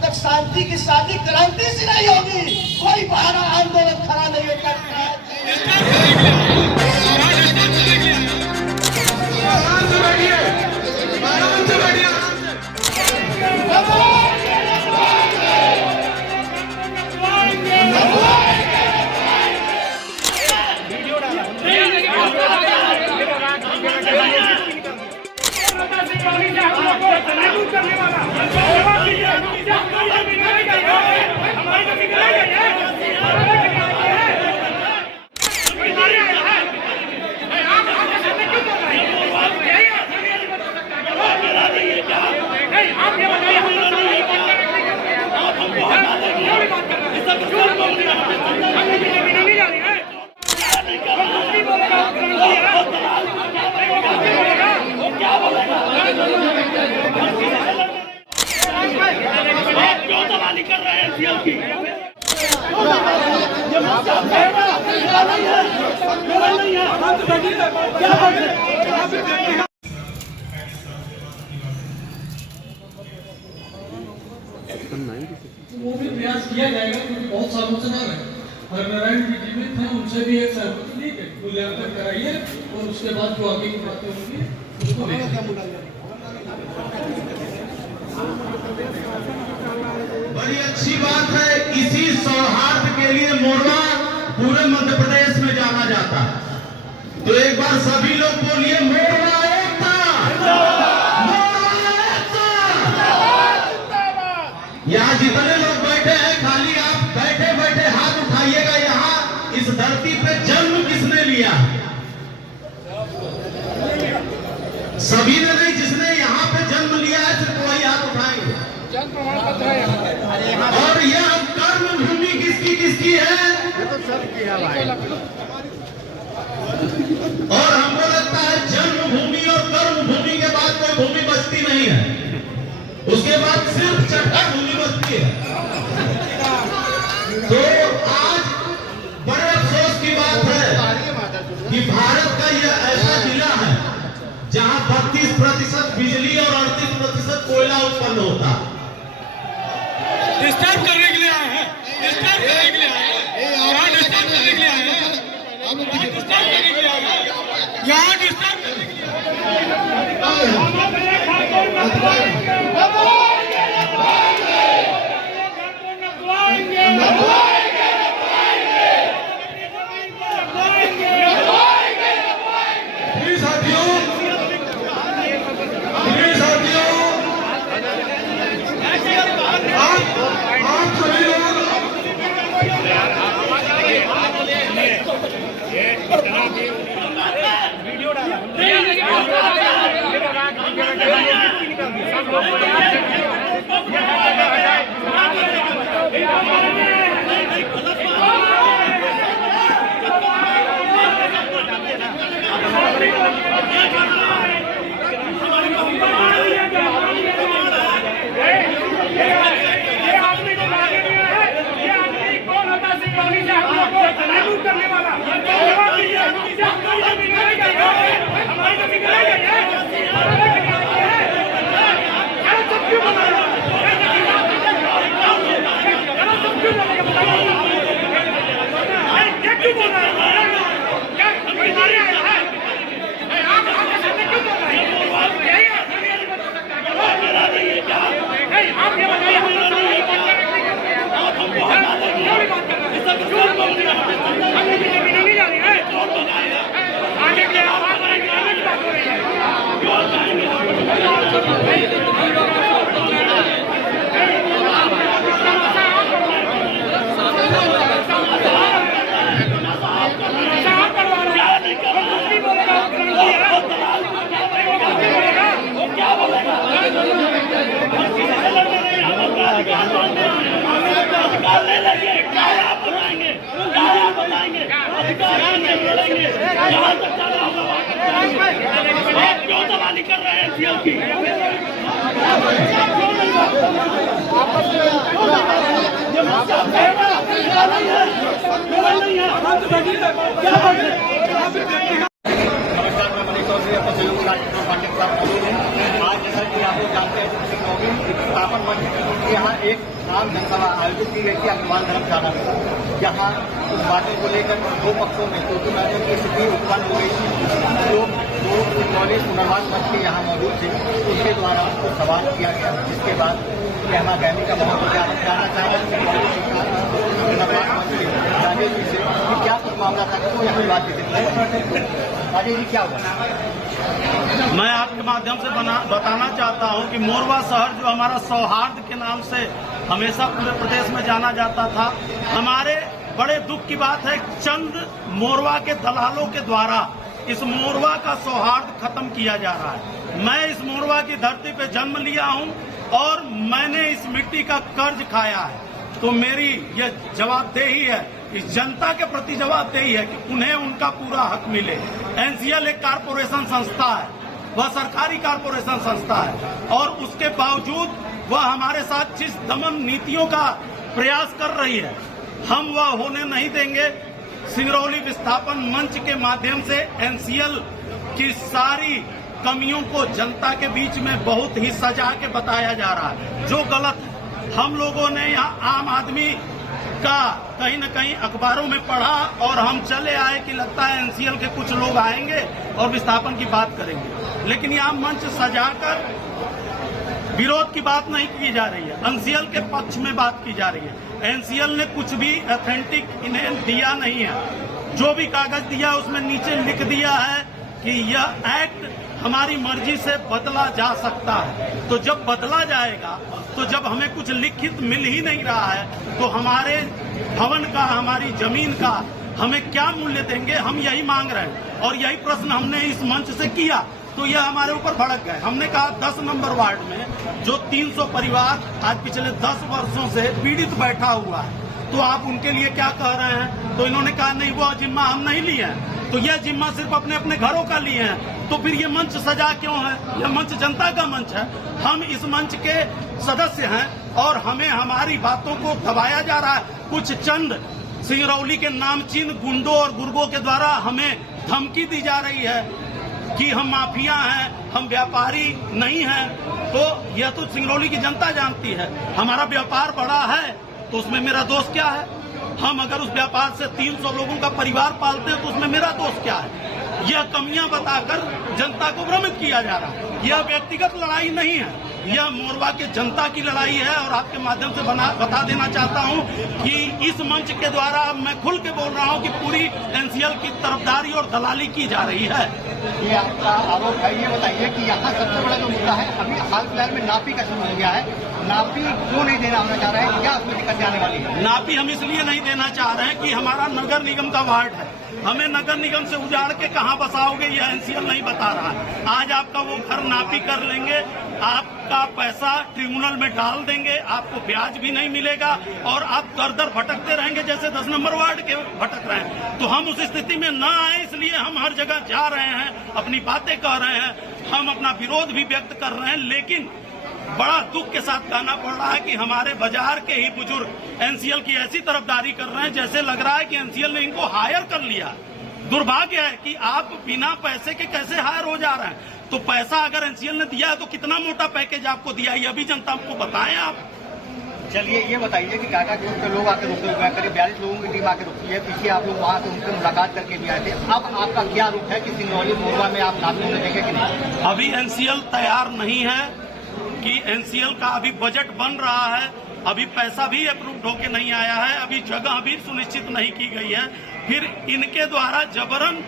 जब तक शांति की शादी क्रांति से नहीं होगी, कोई बहाना आंदोलन खड़ा नहीं हो सकता है। कर रहे हैं सीएम की वो भी प्रयास किया जाएगा क्योंकि बहुत सालों से ना रहे और नारायण जी जीवित हैं, उनसे भी एक सहमति ली गई, मूल्यांकन कराइए और उसके बाद जो आगे की बातें होंगी उसको बड़ी अच्छी बात है। इसी सौहार्द के लिए मोरवा पूरे मध्य प्रदेश में जाना जाता है। तो एक बार सभी लोग बोलिए मोरवा एकता, मोरवा एकता। यहाँ जितने लोग बैठे हैं खाली आप बैठे बैठे हाथ उठाइएगा। यहाँ इस धरती पे जन्म किसने लिया? सभी ने नहीं, जिसने यहाँ पे जन्म लिया है सिर्फ वही हाथ उठाएंगे। और यह कर्म भूमि किसकी किसकी है? और हमको लगता है जन्मभूमि और कर्म भूमि के बाद कोई भूमि बचती नहीं है, उसके बाद सिर्फ चट्टा भूमि बचती है। तो आज बड़े अफसोस की बात है कि भारत का यह ऐसा जिला है जहां 32% बिजली और 38% कोयला उत्पन्न होता है। डिस्टर्ब करने के लिए आए हैं, डिस्टर्ब करने के लिए आए हैं, यहाँ डिस्टर्ब करने के लिए आए हैं, डिस्टर्ब करने के लिए आए हैं, यहाँ डिस्टर्ब करने के क्यों दलाली कर रहे हैं सीएम की? आज जैसा कि आप लोग जानते हैं यहाँ एक आम जनसभा आयोजित की गई थी अग्रवाल धर्मशाला में, जहाँ उस बातों को लेकर दो पक्षों में तो की स्थिति उत्पन्न हो गई थी। लोग जो कॉलेज पुनर्वास मंच के यहाँ मौजूद थे उनके द्वारा उनको सवाल किया गया, जिसके बाद गहमा गहमी का माहौल हो गया। जानना चाह रहे पुनर्वास मंच के राजेश जी से कि क्या कुछ मामला था, क्यों यहाँ बातचीत। राजेश जी क्या हुआ? मैं आपके माध्यम से बताना चाहता हूं कि मोरवा शहर जो हमारा सौहार्द के नाम से हमेशा पूरे प्रदेश में जाना जाता था, हमारे बड़े दुख की बात है चंद मोरवा के दलालों के द्वारा इस मोरवा का सौहार्द खत्म किया जा रहा है। मैं इस मोरवा की धरती पे जन्म लिया हूं और मैंने इस मिट्टी का कर्ज खाया है, तो मेरी ये जवाबदेही है, इस जनता के प्रति जवाबदेही है कि उन्हें उनका पूरा हक मिले। एनसीएल एक कारपोरेशन संस्था है, वह सरकारी कारपोरेशन संस्था है और उसके बावजूद वह हमारे साथ जिस दमन नीतियों का प्रयास कर रही है, हम वह होने नहीं देंगे। सिंगरौली विस्थापन मंच के माध्यम से एनसीएल की सारी कमियों को जनता के बीच में बहुत ही सजा के बताया जा रहा है, जो गलत है। हम लोगों ने यहाँ आम आदमी का कहीं न कहीं अखबारों में पढ़ा और हम चले आए कि लगता है एनसीएल के कुछ लोग आएंगे और विस्थापन की बात करेंगे, लेकिन यहाँ मंच सजाकर विरोध की बात नहीं की जा रही है, एनसीएल के पक्ष में बात की जा रही है। एनसीएल ने कुछ भी ऑथेंटिक इन्हें दिया नहीं है, जो भी कागज दिया उसमें नीचे लिख दिया है कि यह एक्ट हमारी मर्जी से बदला जा सकता है। तो जब बदला जाएगा, तो जब हमें कुछ लिखित मिल ही नहीं रहा है, तो हमारे भवन का, हमारी जमीन का हमें क्या मूल्य देंगे, हम यही मांग रहे हैं। और यही प्रश्न हमने इस मंच से किया, तो यह हमारे ऊपर भड़क गए। हमने कहा 10 नंबर वार्ड में जो 300 परिवार आज पिछले 10 वर्षों से पीड़ित बैठा हुआ है, तो आप उनके लिए क्या कह रहे हैं? तो इन्होंने कहा नहीं, वो जिम्मा हम नहीं लिए हैं, तो यह जिम्मा सिर्फ अपने अपने घरों का लिए हैं। तो फिर ये मंच सजा क्यों है? यह मंच जनता का मंच है, हम इस मंच के सदस्य हैं और हमें हमारी बातों को दबाया जा रहा है। कुछ चंद सिंगरौली के नामचीन गुंडों और गुर्गों के द्वारा हमें धमकी दी जा रही है कि हम माफिया हैं, हम व्यापारी नहीं हैं। तो यह तो सिंगरौली की जनता जानती है। हमारा व्यापार बड़ा है तो उसमें मेरा दोष क्या है? हम अगर उस व्यापार से 300 लोगों का परिवार पालते हैं तो उसमें मेरा दोष क्या है? यह कमियां बताकर जनता को भ्रमित किया जा रहा है। यह व्यक्तिगत लड़ाई नहीं है, यह मोरवा के जनता की लड़ाई है। और आपके माध्यम से बता देना चाहता हूं कि इस मंच के द्वारा मैं खुल के बोल रहा हूं कि पूरी एनसीएल की तरफदारी और दलाली की जा रही है। ये आपका आरोप है, ये बताइए कि यहाँ सबसे बड़ा जो मुद्दा है, अभी हाल फिलहाल में नापी का शुरू हो गया है, नापी क्यों नहीं देना होना चाह रहे हैं? क्या उसमें दिक्कत आने वाली है? नापी हम इसलिए नहीं देना चाह रहे हैं कि हमारा नगर निगम का वार्ड है, हमें नगर निगम से उजाड़ के कहाँ बसाओगे यह एनसीएल नहीं बता रहा है। आज आपका वो घर नापी कर लेंगे, आपका पैसा ट्रिब्यूनल में डाल देंगे, आपको ब्याज भी नहीं मिलेगा और आप दर दर भटकते रहेंगे जैसे 10 नंबर वार्ड के भटक रहे हैं। तो हम उस स्थिति में न आए, इसलिए हम हर जगह जा रहे हैं, अपनी बातें कह रहे हैं, हम अपना विरोध भी व्यक्त कर रहे हैं। लेकिन बड़ा दुख के साथ कहना पड़ रहा है कि हमारे बाजार के ही बुजुर्ग एनसीएल की ऐसी तरफदारी कर रहे हैं जैसे लग रहा है कि एनसीएल ने इनको हायर कर लिया। दुर्भाग्य है कि आप बिना पैसे के कैसे हायर हो जा रहे हैं। तो पैसा अगर एनसीएल ने दिया है तो कितना मोटा पैकेज आपको दिया, ये अभी जनता को बताएं आप। चलिए ये बताइए कि काका ग्रुप के लोग आके रुके हुए हैं, करीब 42 लोगों की टीम आके रुकी है, पीछे आप लोग वहाँ से उनसे मुलाकात करके भी आए थे। अब आपका क्या रुख है कि सिंगरौली मोरवा में आप नापी होने देंगे कि नहीं? अभी एनसीएल तैयार नहीं है कि एनसीएल का अभी बजट बन रहा है, अभी पैसा भी अप्रूव होके नहीं आया है, अभी जगह भी सुनिश्चित नहीं की गई है, फिर इनके द्वारा जबरन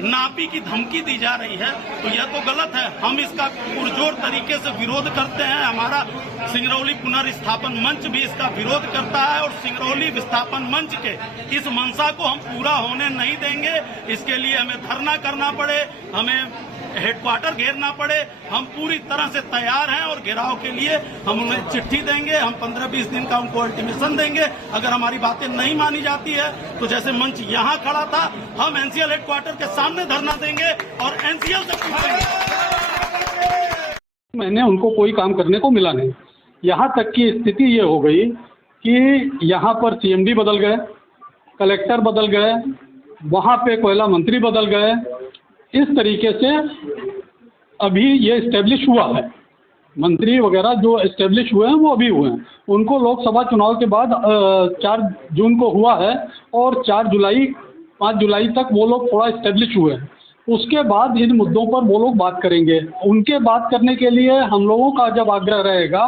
नापी की धमकी दी जा रही है, तो यह तो गलत है। हम इसका पुरजोर तरीके से विरोध करते हैं। हमारा सिंगरौली पुनर्स्थापन मंच भी इसका विरोध करता है और सिंगरौली विस्थापन मंच के इस मंशा को हम पूरा होने नहीं देंगे। इसके लिए हमें धरना करना पड़े, हमें हेडक्वार्टर घेरना पड़े, हम पूरी तरह से तैयार हैं और घेराव के लिए हम उन्हें चिट्ठी देंगे, हम 15-20 दिन का उनको अल्टीमेशन देंगे। अगर हमारी बातें नहीं मानी जाती है तो जैसे मंच यहाँ खड़ा था, हम एनसीएल हेडक्वार्टर के सामने धरना देंगे और एनसीएल से पूछेंगे। मैंने उनको कोई काम करने को मिला नहीं। यहाँ तक की स्थिति ये हो गई कि यहाँ पर सीएमडी बदल गए, कलेक्टर बदल गए, वहाँ पे कोयला मंत्री बदल गए। इस तरीके से अभी ये इस्टेब्लिश हुआ है मंत्री वगैरह जो एस्टेब्लिश हुए हैं वो अभी हुए हैं। उनको लोकसभा चुनाव के बाद 4 जून को हुआ है और 5 जुलाई तक वो लोग थोड़ा एस्टेब्लिश हुए हैं। उसके बाद इन मुद्दों पर वो लोग बात करेंगे। उनके बात करने के लिए हम लोगों का जब आग्रह रहेगा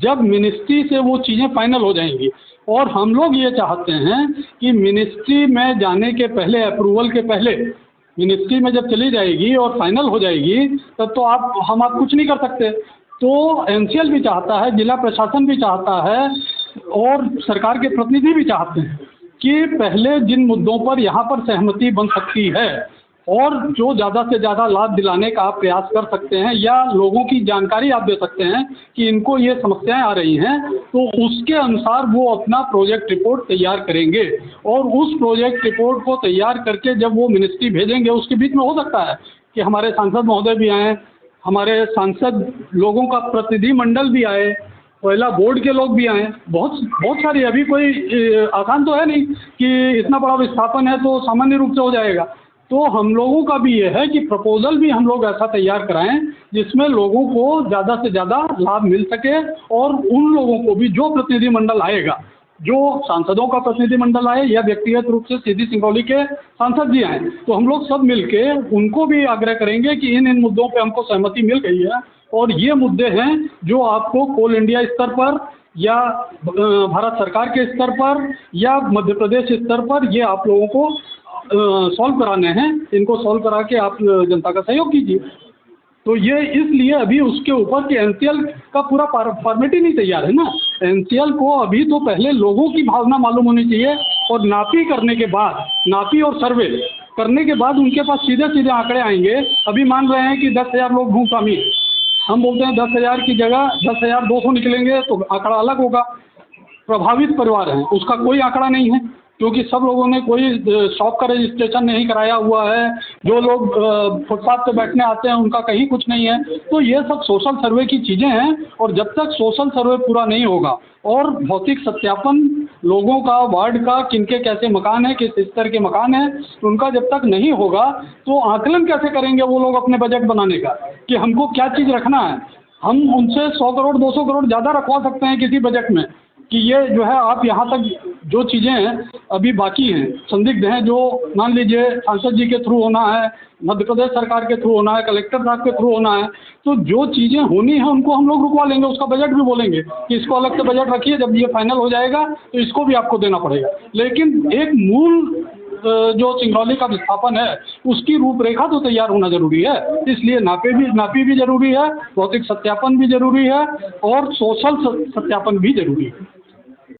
जब मिनिस्ट्री से वो चीज़ें फाइनल हो जाएंगी। और हम लोग ये चाहते हैं कि मिनिस्ट्री में जाने के पहले, अप्रूवल के पहले, मिनिस्ट्री में जब चली जाएगी और फाइनल हो जाएगी तब तो हम कुछ नहीं कर सकते। तो एनसीएल भी चाहता है, जिला प्रशासन भी चाहता है और सरकार के प्रतिनिधि भी चाहते हैं कि पहले जिन मुद्दों पर यहाँ पर सहमति बन सकती है और जो ज़्यादा से ज़्यादा लाभ दिलाने का आप प्रयास कर सकते हैं या लोगों की जानकारी आप दे सकते हैं कि इनको ये समस्याएं आ रही हैं, तो उसके अनुसार वो अपना प्रोजेक्ट रिपोर्ट तैयार करेंगे। और उस प्रोजेक्ट रिपोर्ट को तैयार करके जब वो मिनिस्ट्री भेजेंगे, उसके बीच में हो सकता है कि हमारे सांसद महोदय भी आएँ, हमारे सांसद लोगों का प्रतिनिधिमंडल भी आए, पहला बोर्ड के लोग भी आए, बहुत सारी। अभी कोई आसान तो है नहीं कि इतना बड़ा विस्थापन है तो सामान्य रूप से हो जाएगा। तो हम लोगों का भी ये है कि प्रपोजल भी हम लोग ऐसा तैयार कराएं जिसमें लोगों को ज़्यादा से ज़्यादा लाभ मिल सके और उन लोगों को भी जो प्रतिनिधिमंडल आएगा, जो सांसदों का प्रतिनिधिमंडल आए या व्यक्तिगत रूप से सीधी सिंगरौली के सांसद जी आए, तो हम लोग सब मिलके उनको भी आग्रह करेंगे कि इन मुद्दों पे हमको सहमति मिल गई है और ये मुद्दे हैं जो आपको कोल इंडिया स्तर पर या भारत सरकार के स्तर पर या मध्य प्रदेश स्तर पर ये आप लोगों को सॉल्व कराने हैं। इनको सॉल्व करा के आप जनता का सहयोग कीजिए। तो ये इसलिए अभी उसके ऊपर कि एनसीएल का पूरा फॉर्मेट ही नहीं तैयार है ना। एनसीएल को अभी तो पहले लोगों की भावना मालूम होनी चाहिए और नापी करने के बाद, नापी और सर्वे करने के बाद उनके पास सीधे सीधे आंकड़े आएंगे। अभी मान रहे हैं कि 10,000 लोग भूस्वामी हैं, हम बोलते हैं 10,000 की जगह 10,200 निकलेंगे तो आंकड़ा अलग होगा। प्रभावित परिवार हैं उसका कोई आंकड़ा नहीं है क्योंकि सब लोगों ने कोई शॉप का रजिस्ट्रेशन नहीं कराया हुआ है। जो लोग फुटपाथ पे बैठने आते हैं उनका कहीं कुछ नहीं है। तो ये सब सोशल सर्वे की चीज़ें हैं और जब तक सोशल सर्वे पूरा नहीं होगा और भौतिक सत्यापन लोगों का, वार्ड का, किनके कैसे मकान है, किस स्तर के मकान है, उनका जब तक नहीं होगा तो आकलन कैसे करेंगे वो लोग अपने बजट बनाने का कि हमको क्या चीज़ रखना है। हम उनसे 100 करोड़ 200 करोड़ ज़्यादा रखवा सकते हैं किसी बजट में कि ये जो है आप यहाँ तक जो चीज़ें हैं अभी बाकी हैं, संदिग्ध हैं, जो मान लीजिए सांसद जी के थ्रू होना है, मध्य प्रदेश सरकार के थ्रू होना है, कलेक्टर साहब के थ्रू होना है, तो जो चीज़ें होनी है उनको हम लोग रुकवा लेंगे। उसका बजट भी बोलेंगे कि इसको अलग से बजट रखिए, जब ये फाइनल हो जाएगा तो इसको भी आपको देना पड़ेगा। लेकिन एक मूल जो सिंगरौली का विस्थापन है उसकी रूपरेखा तो तैयार होना जरूरी है। इसलिए नापी भी जरूरी है, भौतिक सत्यापन भी जरूरी है और सोशल सत्यापन भी जरूरी है।